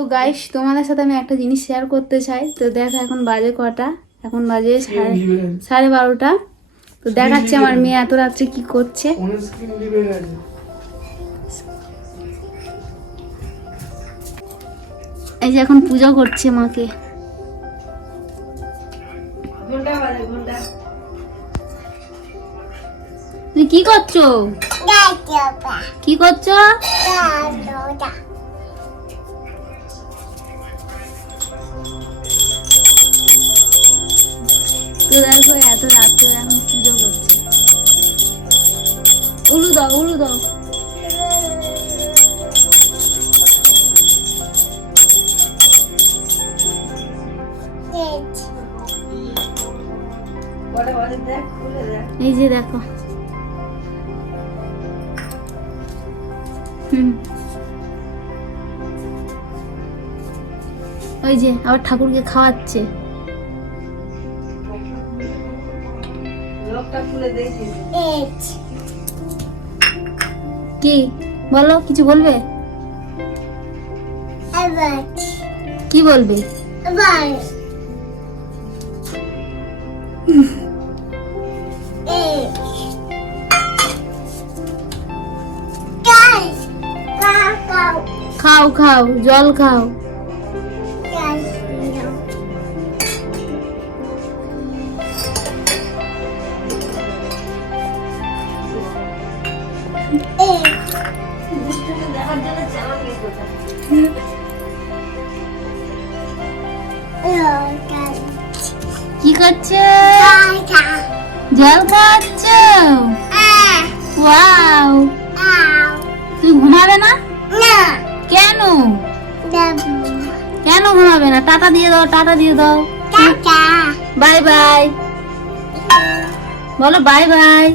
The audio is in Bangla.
তো গাইস তোমাদের সাথে আমি একটা জিনিস শেয়ার করতে চাই। তো দেখো এখন বাজে কটা, এখন বাজে 12:30। তো দেখাচ্ছে আমার মেয়ে এত রাত্রে কি করছে। এই যে এখন পূজা করছে মাকে। তুমি কি করছো? কি করছো? তো দেখো এত রাত্রে এখন পুজো করছে। উলু দাও, উলু দাও। এই যে দেখো, ওই যে আবার ঠাকুরকে খাওয়াচ্ছে। কি বলো, কিছু বলবে? কি বলবে? খাও খাও, জল খাও। কি করছো? জল খাচ্ছ? ওয়াও। তুমি ঘুমাবে না? কেন? কেন ঘুমাবে না? টাটা দিয়ে দাও, টাটা দিয়ে দাও। বাই বাই বলো, বাই বাই।